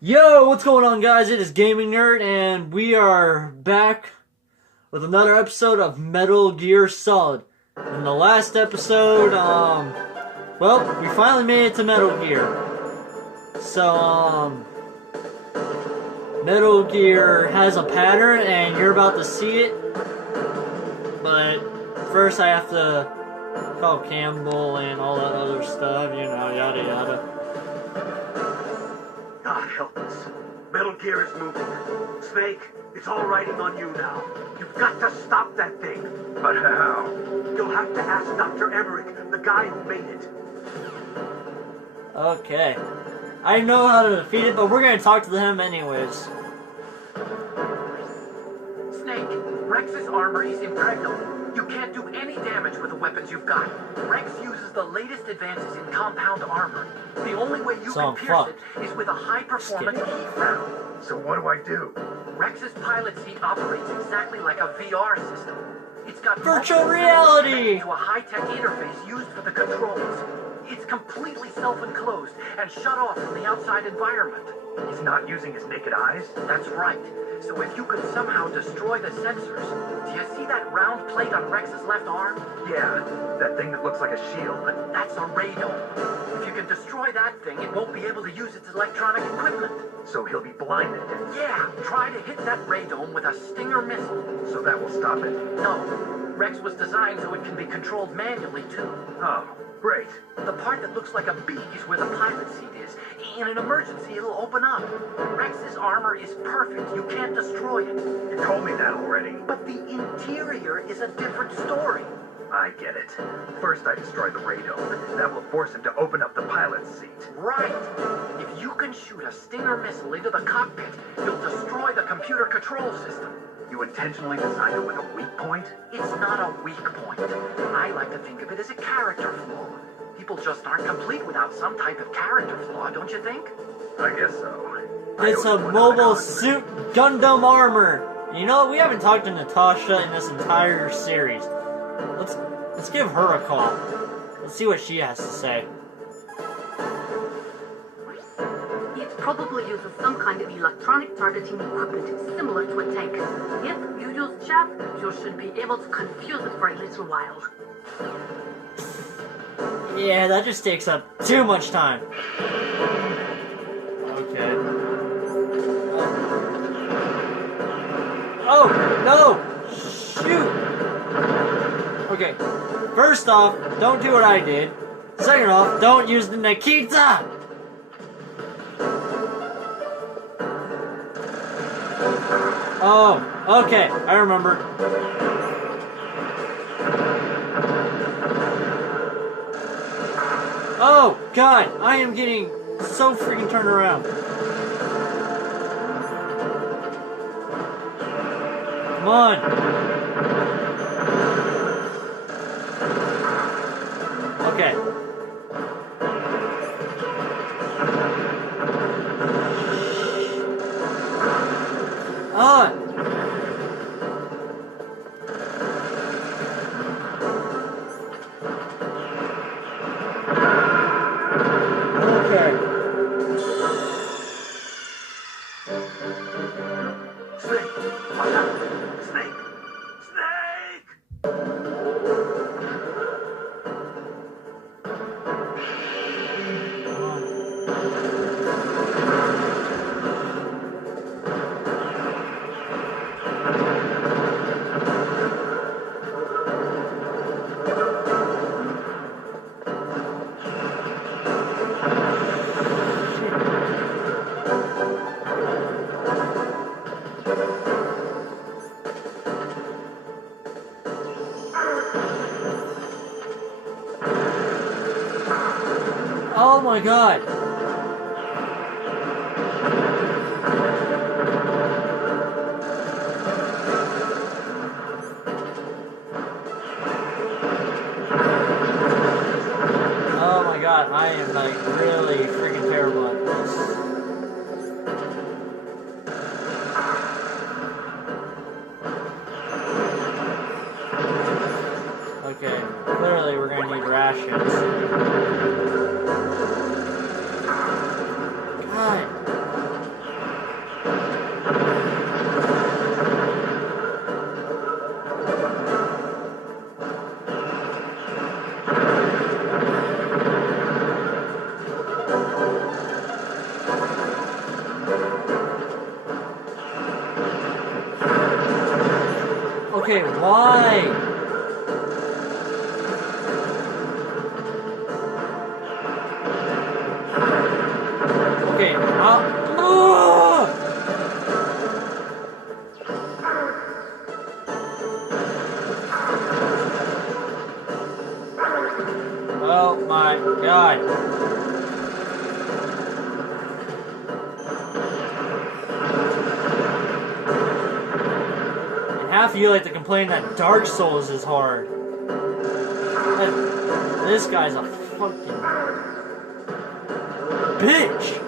Yo, what's going on, guys? It is Gaming Nerd, and we are back with another episode of Metal Gear Solid. In the last episode, well, we finally made it to Metal Gear. So, Metal Gear has a pattern, and you're about to see it. But first, I have to call Campbell and all that other stuff, yada yada. God help us. Metal Gear is moving. Snake, it's all riding on you now. You've got to stop that thing. But how? You'll have to ask Dr. Emmerich, the guy who made it. Okay. I know how to defeat it, but we're gonna talk to him anyways. Snake, Rex's armor is impregnable. You can't do any damage with the weapons you've got. Rex uses the latest advances in compound armor. The only way you can pierce it is with a high-performance heat round. So what do? Rex's pilot seat operates exactly like a VR system. It's got virtual reality to a high-tech interface used for the controls. It's completely self-enclosed and shut off from the outside environment. He's not using his naked eyes? That's right. So if you could somehow destroy the sensors... Do you see that round plate on Rex's left arm? Yeah, that thing that looks like a shield. That's a radome. If you can destroy that thing, it won't be able to use its electronic equipment. So he'll be blinded? Yeah, try to hit that radome with a Stinger missile. So that will stop it? No. Rex was designed so it can be controlled manually, too. Oh, great. The part that looks like a beak is where the pilot seat is. In an emergency, it'll open up. Rex's armor is perfect. You can't destroy it. You told me that already. But the interior is a different story. I get it. First I destroy the radome. That will force him to open up the pilot's seat. Right. If you can shoot a Stinger missile into the cockpit, you'll destroy the computer control system. You intentionally designed it with a weak point? It's not a weak point. I like to think of it as a character flaw. People just aren't complete without some type of character flaw, don't you think? I guess so. It's a mobile suit Gundam armor. You know, we haven't talked to Natasha in this entire series. Let's give her a call. Let's see what she has to say. It probably uses some kind of electronic targeting equipment similar to a tank. If you use chaff, you should be able to confuse it for a little while. Yeah, that just takes up too much time. Okay. Oh, no! Shoot! Okay, first off, don't do what I did. Second off, don't use the Nikita! Oh, okay, I remember. Oh, God, I am getting so freaking turned around. Come on. Okay. Ah. Oh my God. Oh my God, I am like really freaking terrible at this. Okay, clearly we're gonna need rations. God. Okay, why? Okay, oh my god. And half of you like to complain that Dark Souls is hard. And this guy's a fucking bitch.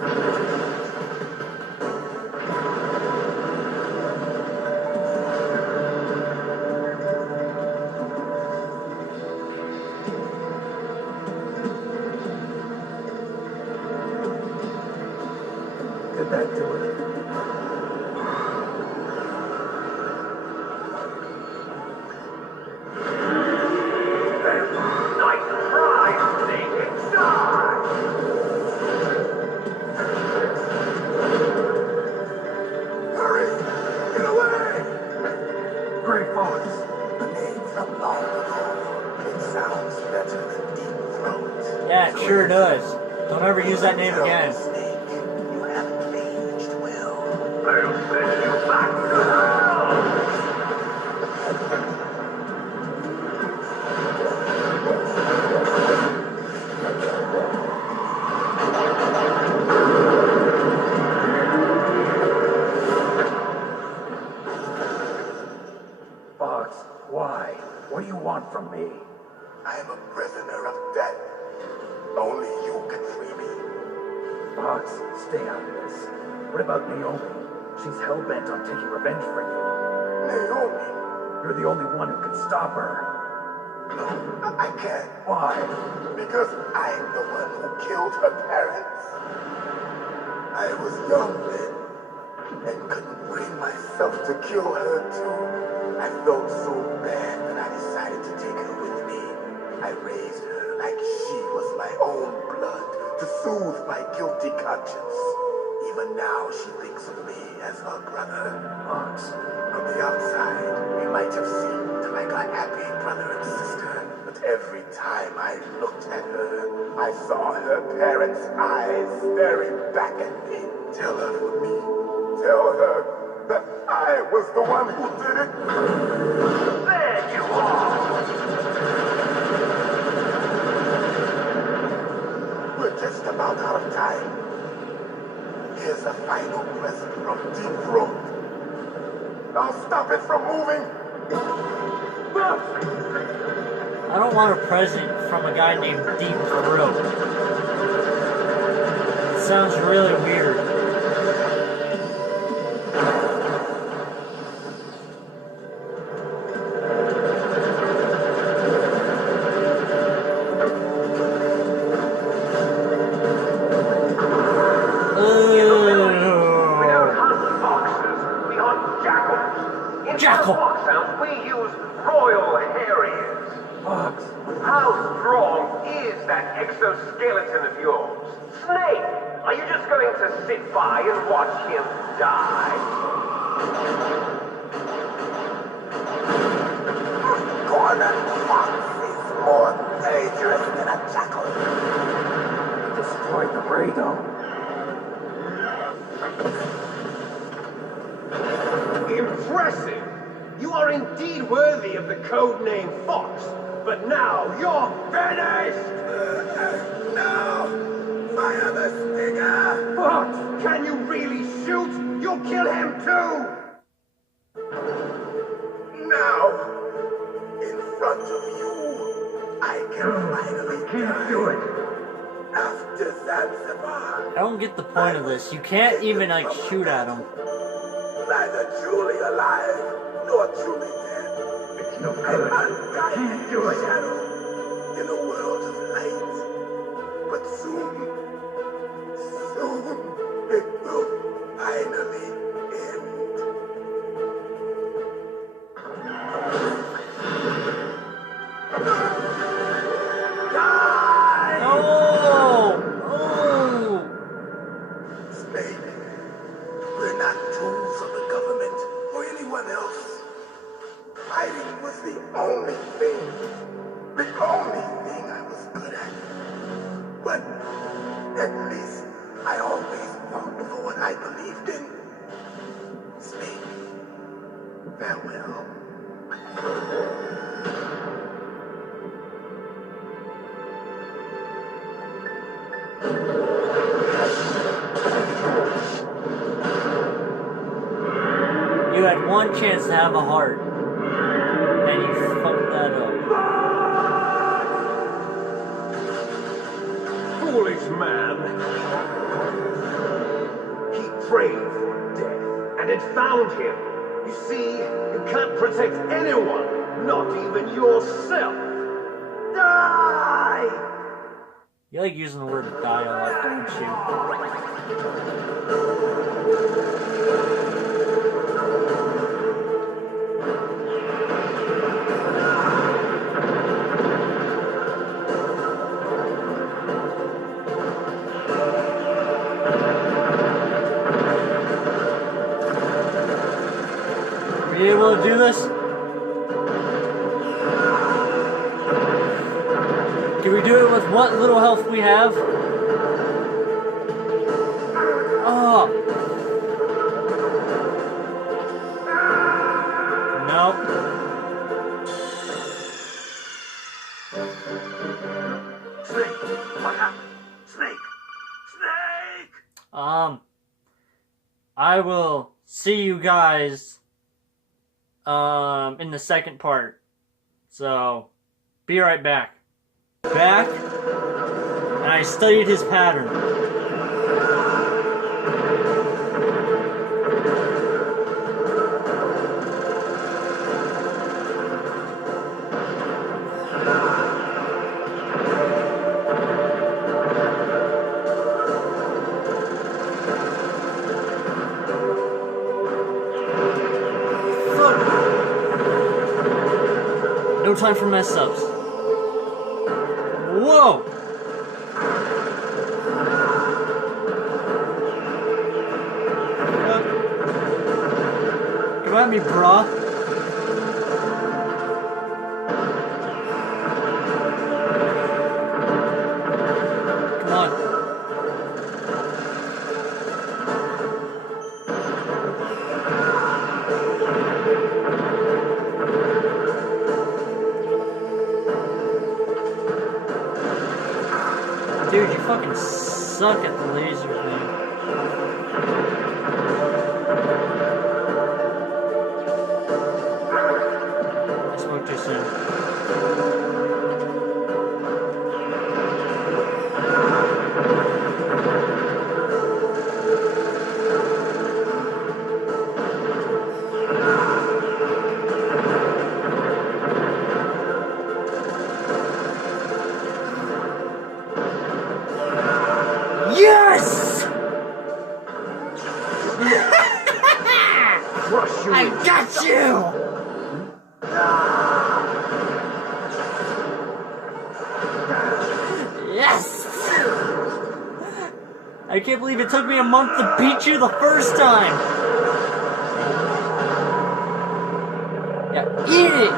Did that do it? Nice try, Snake. Inside! Hurry! Get away! Gray Fox. The name from long ago. It sounds better than Deep Throat. Yeah, it sure does. Don't ever use that name again. You haven't aged well. I'll send you back to hell! Fox, why? What do you want from me? I am a prisoner of death. Only you can free me. Fox, stay out of this. What about Naomi? She's hell-bent on taking revenge for you. Naomi? You're the only one who can stop her. No, I can't. Why? Because I'm the one who killed her parents. I was young then, and couldn't bring myself to kill her too. I felt so bad that I decided to take her with me. I raised her like she was my own blood to soothe my guilty conscience. Even now, she thinks of me as her brother. Fox, from the outside, we might have seemed like a happy brother and sister. But every time I looked at her, I saw her parents' eyes staring back at me. Tell her for me. Tell her that I was the one who did it. There you are! We're just about out of time. Here's a final present from Deep Throat. Now stop it from moving! I don't want a present from a guy named Deep Throat. It sounds really weird. Jackal! We use royal harriers. Fox, How strong is that exoskeleton of yours? Snake, are you just going to sit by and watch him die? Corner Fox is more dangerous than a jackal. He destroyed the radome. Impressive! You are indeed worthy of the code name Fox, but now you're finished! No! Fire the stinger! Fox, can you really shoot? You'll kill him too! Now, in front of you, I can finally Can't do it. After Zanzibar, I don't get the point of this. You can't even, like, shoot at him. neither truly alive nor truly dead. It's no good. Can't do it. Shadow in a world of light. But soon it will finally end. Die! No! Oh! Snake, we're not tools of the government or anyone else. Fighting was the only thing I was good at. But at least I always fought for what I believed in. Snake, farewell. You had one chance to have a heart, and you fucked that up. Foolish man. He prayed for death, and it found him. You see, you can't protect anyone, not even yourself. Die! You like using the word die a lot, don't you? Are you able to do this? Can we do it with what little health we have? Oh. Nope. Snake, what happened? Snake! Snake! I will see you guys in the second part. So, be right back. Back, and I studied his pattern. No time for mess ups. Whoa! Come at me, brah. Come on. Dude, you fucking suck at the laser thing. I spoke too soon. Yes! Crush you. I got you! Yes! I can't believe it took me a month to beat you the first time! Yeah, eat it!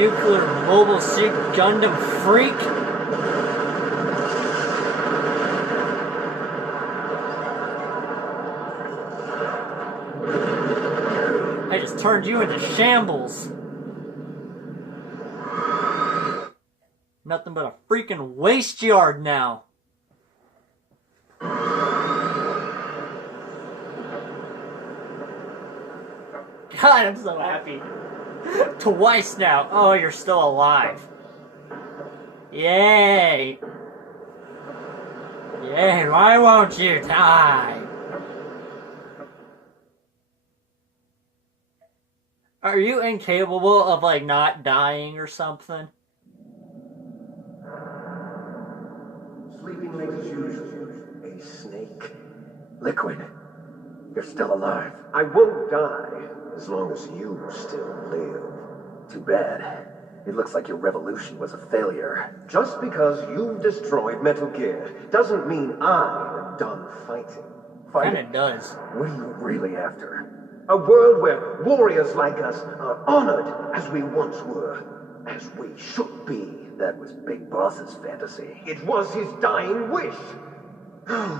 You nuclear mobile suit Gundam freak! I just turned you into shambles. Nothing but a freaking waste yard now. God, I'm so happy. Twice now. Oh, you're still alive. Yay. Yay, why won't you die? Are you incapable of, like, not dying or something? Sleeping makes you a snake. Liquid, you're still alive. I won't die as long as you still live. Too bad. It looks like your revolution was a failure. Just because you've destroyed Metal Gear doesn't mean I'm done fighting. Kinda does. What are you really after? A world where warriors like us are honored as we once were, as we should be. That was Big Boss's fantasy. It was his dying wish.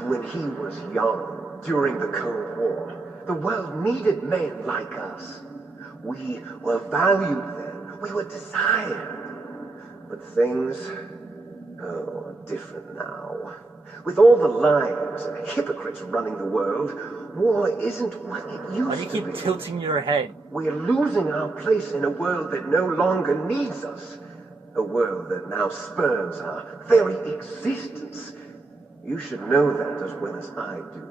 When he was young, during the Cold War, the world needed men like us. We were valued then. We were desired. But things, are different now. With all the liars and hypocrites running the world, war isn't what it used to be. Why do you keep tilting your head? We're losing our place in a world that no longer needs us. A world that now spurns our very existence. You should know that as well as I do.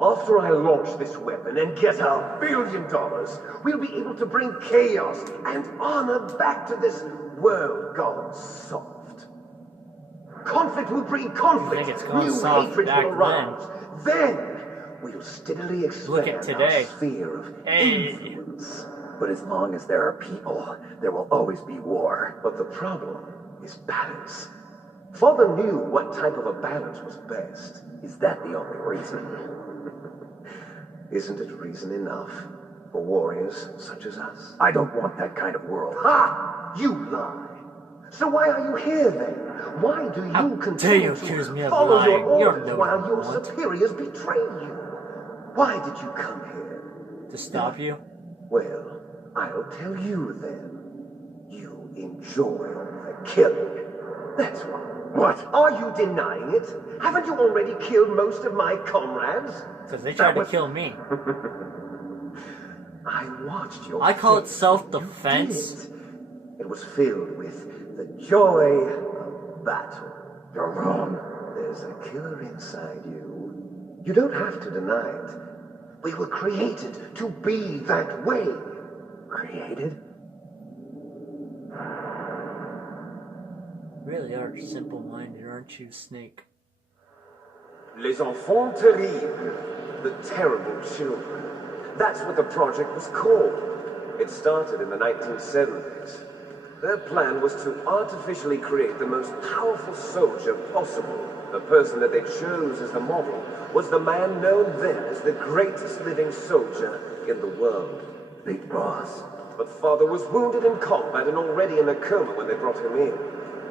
After I launch this weapon and get our $1 billion, we'll be able to bring chaos and honor back to this world gone soft. Conflict will breed conflict. it's gone New soft hatred back will arise. Then we'll steadily expand Look at today. our sphere of Hey. influence. But as long as there are people, there will always be war. But the problem is balance. Father knew what type of a balance was best. Is that the only reason? Isn't it reason enough for warriors such as us? I don't want that kind of world. Ha! You lie. So why are you here then? Why do How you dare continue you accuse me to of follow lying? your You orders know while what I your want. superiors betray you? Why did you come here? To stop you? Well, I'll tell you then. You enjoy the killing. That's why. What? Are you denying it? Haven't you already killed most of my comrades? Because they tried to kill me. I watched your I call it face. self-defense. You did. It was filled with the joy of battle. You're wrong. There's a killer inside you. You don't have to deny it. We were created to be that way. Created? Really are simple-minded, aren't you, Snake? Les enfants terribles. The terrible children. That's what the project was called. It started in the 1970s. Their plan was to artificially create the most powerful soldier possible. The person that they chose as the model was the man known then as the greatest living soldier in the world. Big Boss. But Father was wounded in combat and already in a coma when they brought him in.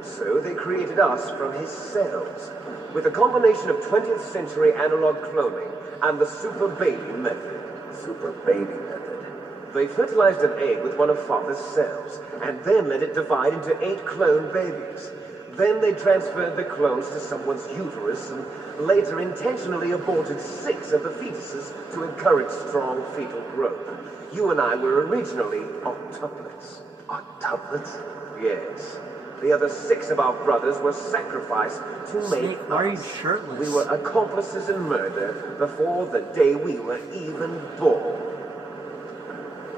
So they created us from his cells, with a combination of 20th century analog cloning and the super baby method. Super baby method. They fertilized an egg with one of Father's cells, and then let it divide into 8 clone babies. Then they transferred the clones to someone's uterus, and later intentionally aborted 6 of the fetuses to encourage strong fetal growth. You and I were originally octuplets. Octuplets? Yes. The other 6 of our brothers were sacrificed to make Snake, why are you us. shirtless? We were accomplices in murder before the day we were even born.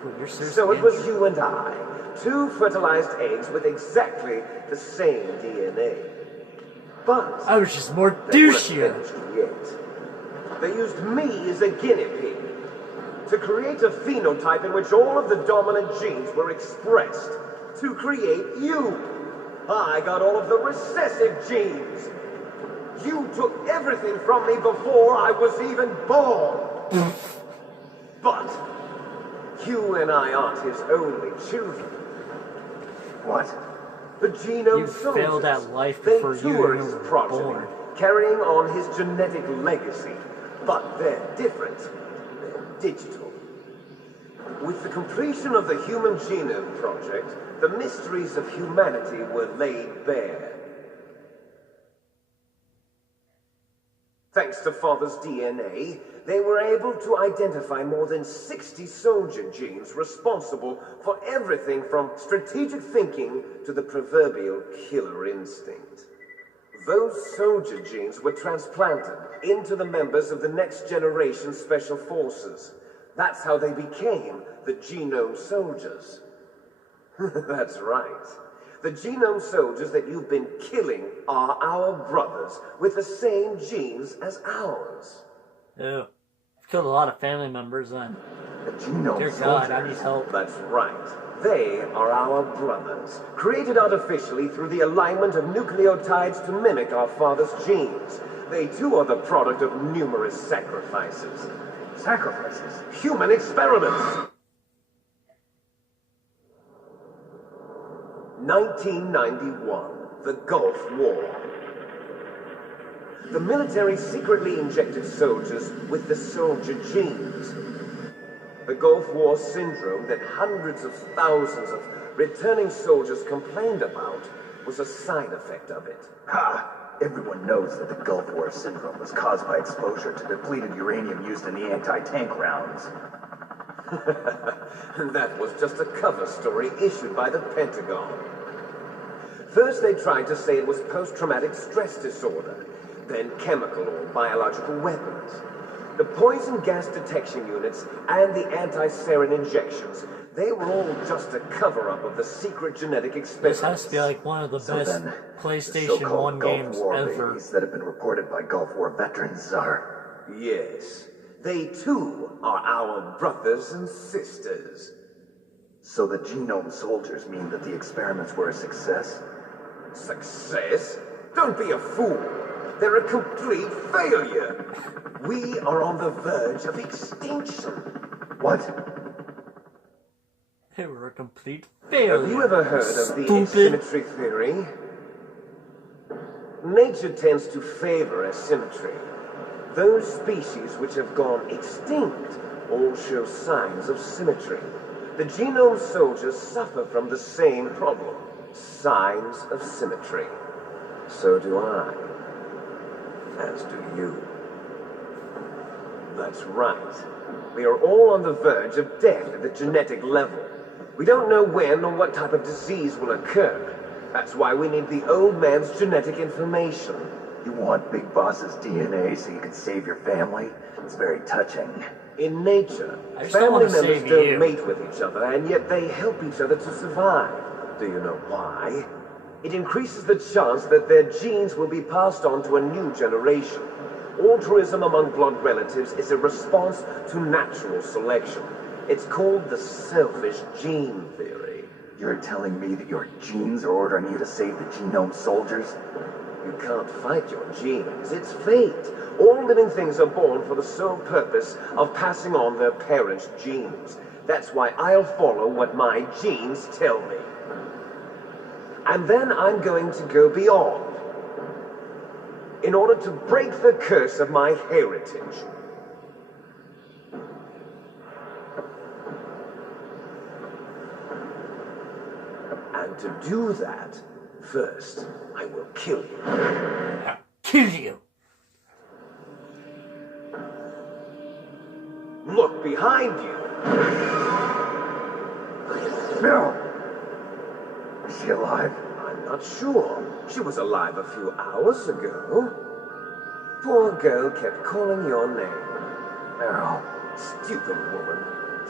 Ooh, you're seriously So it was injured. you and I, 2 fertilized eggs with exactly the same DNA. But I was just more they weren't douchier. finished yet. They used me as a guinea pig to create a phenotype in which all of the dominant genes were expressed to create you. I got all of the recessive genes. You took everything from me before I was even born. But you and I aren't his only children. What? The genome You soldiers. failed at life They before too you are were his progeny, born. carrying on his genetic legacy. But they're different. They're digital. With the completion of the Human Genome Project, the mysteries of humanity were laid bare. Thanks to Father's DNA, they were able to identify more than 60 soldier genes responsible for everything from strategic thinking to the proverbial killer instinct. Those soldier genes were transplanted into the members of the next generation special forces. That's how they became the genome soldiers. That's right. The genome soldiers that you've been killing are our brothers with the same genes as ours. Ew. I've killed a lot of family members then. The genome Dear God, I soldiers. need help. That's right. They are our brothers, created artificially through the alignment of nucleotides to mimic our father's genes. They too are the product of numerous sacrifices. Sacrifices. Human experiments. 1991, the Gulf War. The military secretly injected soldiers with the soldier genes. The Gulf War syndrome that hundreds of thousands of returning soldiers complained about was a side effect of it. Ha! Everyone knows that the Gulf War syndrome was caused by exposure to depleted uranium used in the anti-tank rounds. That was just a cover story issued by the Pentagon. First they tried to say it was post-traumatic stress disorder, then chemical or biological weapons. The poison gas detection units and the anti-sarin injections, they were all just a cover-up of the secret genetic experiments. This has to be like one of the best Then, PlayStation the 1 so-called Gulf games War ever. babies that have been reported by Gulf War veterans are... Yes, they too are our brothers and sisters. So the genome soldiers mean that the experiments were a success? Success? Don't be a fool. They're a complete failure. We are on the verge of extinction. What? They were a complete failure. Have you ever heard of the Stupid. asymmetry theory? Nature tends to favor asymmetry. Those species which have gone extinct all show signs of symmetry. The genome soldiers suffer from the same problem. Signs of symmetry. So do I. As do you. That's right. We are all on the verge of death at the genetic level. We don't know when or what type of disease will occur. That's why we need the old man's genetic information. You want Big Boss's DNA so you can save your family? It's very touching. In nature, I just don't family wanna members save don't you. mate with each other, and yet they help each other to survive. Do you know why? It increases the chance that their genes will be passed on to a new generation. Altruism among blood relatives is a response to natural selection. It's called the selfish gene theory. You're telling me that your genes are ordering you to save the genome soldiers? You can't fight your genes. It's fate. All living things are born for the sole purpose of passing on their parents' genes. That's why I'll follow what my genes tell me. And then I'm going to go beyond. In order to break the curse of my heritage. And to do that, first, I will kill you. I'll kill you. Look behind you. No! Is she alive? I'm not sure. She was alive a few hours ago. Poor girl kept calling your name. Meryl. Stupid woman.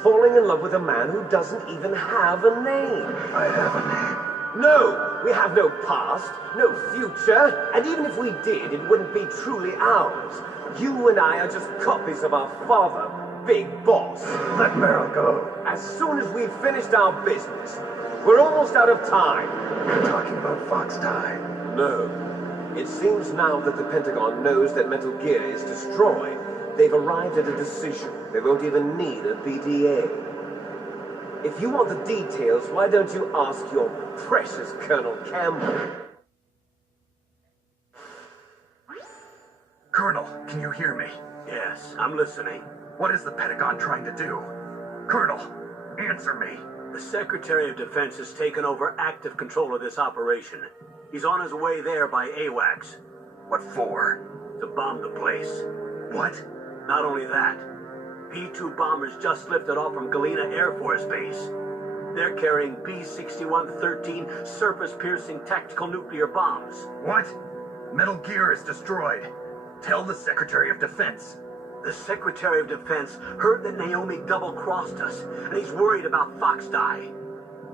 Falling in love with a man who doesn't even have a name. I have a name. No, we have no past, no future, and even if we did, it wouldn't be truly ours. You and I are just copies of our father, Big Boss. Let Meryl go. As soon as we've finished our business, we're almost out of time. You're talking about Fox Die. No. It seems now that the Pentagon knows that Metal Gear is destroyed. They've arrived at a decision. They won't even need a BDA. If you want the details, why don't you ask your precious Colonel Campbell? Colonel, can you hear me? Yes, I'm listening. What is the Pentagon trying to do? Colonel, answer me. The Secretary of Defense has taken over active control of this operation. He's on his way there by AWACS. What for? To bomb the place. What? Not only that, P-2 bombers just lifted off from Galena Air Force Base. They're carrying B-61-13 surface-piercing tactical nuclear bombs. What? Metal Gear is destroyed. Tell the Secretary of Defense. The Secretary of Defense heard that Naomi double-crossed us, and he's worried about Fox Die.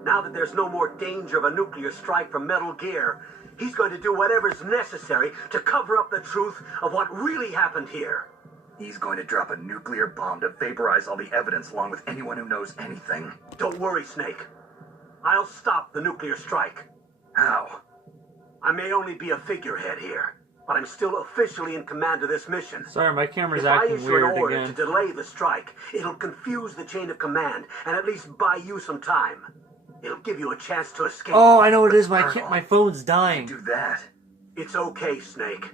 Now that there's no more danger of a nuclear strike from Metal Gear, he's going to do whatever's necessary to cover up the truth of what really happened here. He's going to drop a nuclear bomb to vaporize all the evidence along with anyone who knows anything. Don't worry, Snake. I'll stop the nuclear strike. How? I may only be a figurehead here, but I'm still officially in command of this mission. Sorry, my camera's If I acting issue an weird order again. to delay the strike, it'll confuse the chain of command and at least buy you some time. It'll give you a chance to escape. Oh, I know what it is. Colonel, My phone's dying. do that. It's okay, Snake.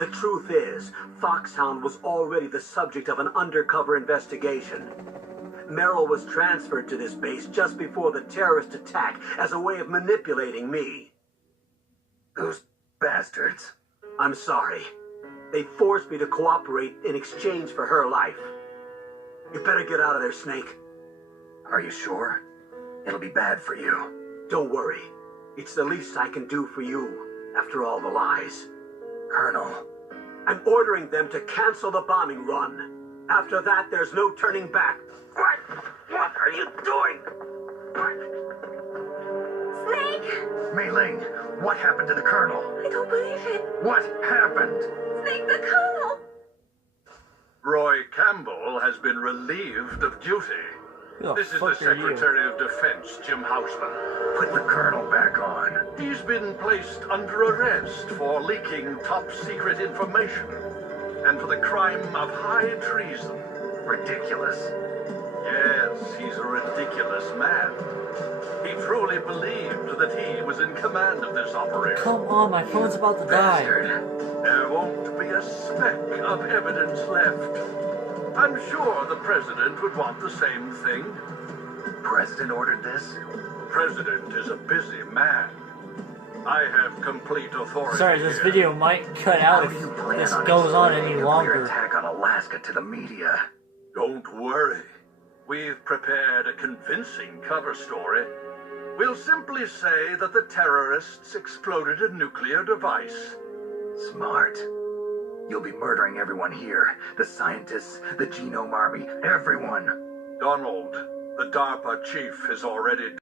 The truth is, Foxhound was already the subject of an undercover investigation. Merrill was transferred to this base just before the terrorist attack as a way of manipulating me. Those bastards. I'm sorry. They forced me to cooperate in exchange for her life. You better get out of there, Snake. Are you sure? It'll be bad for you. Don't worry. It's the least I can do for you, after all the lies. Colonel. I'm ordering them to cancel the bombing run. After that, there's no turning back. What? What are you doing? Snake! Mei Ling, what happened to the Colonel? I don't believe it. What happened? Snake the Colonel! Roy Campbell has been relieved of duty. Who the This is the fuck are you? Secretary of Defense, Jim Houseman. Put the Colonel back on. He's been placed under arrest for leaking top-secret information and for the crime of high treason. Ridiculous. Yes, he's a ridiculous man. He truly believed that he was in command of this operation. Come on, my phone's about to die. Bastard. There won't be a speck of evidence left. I'm sure the President would want the same thing. President ordered this? President is a busy man. I have complete authority. Sorry, this here. video might cut out How do you if plan this on goes on explaining any a nuclear longer. attack on Alaska to the media? Don't worry. We've prepared a convincing cover story. We'll simply say that the terrorists exploded a nuclear device. Smart. You'll be murdering everyone here. The scientists, the genome army, everyone. Donald, the DARPA chief, has already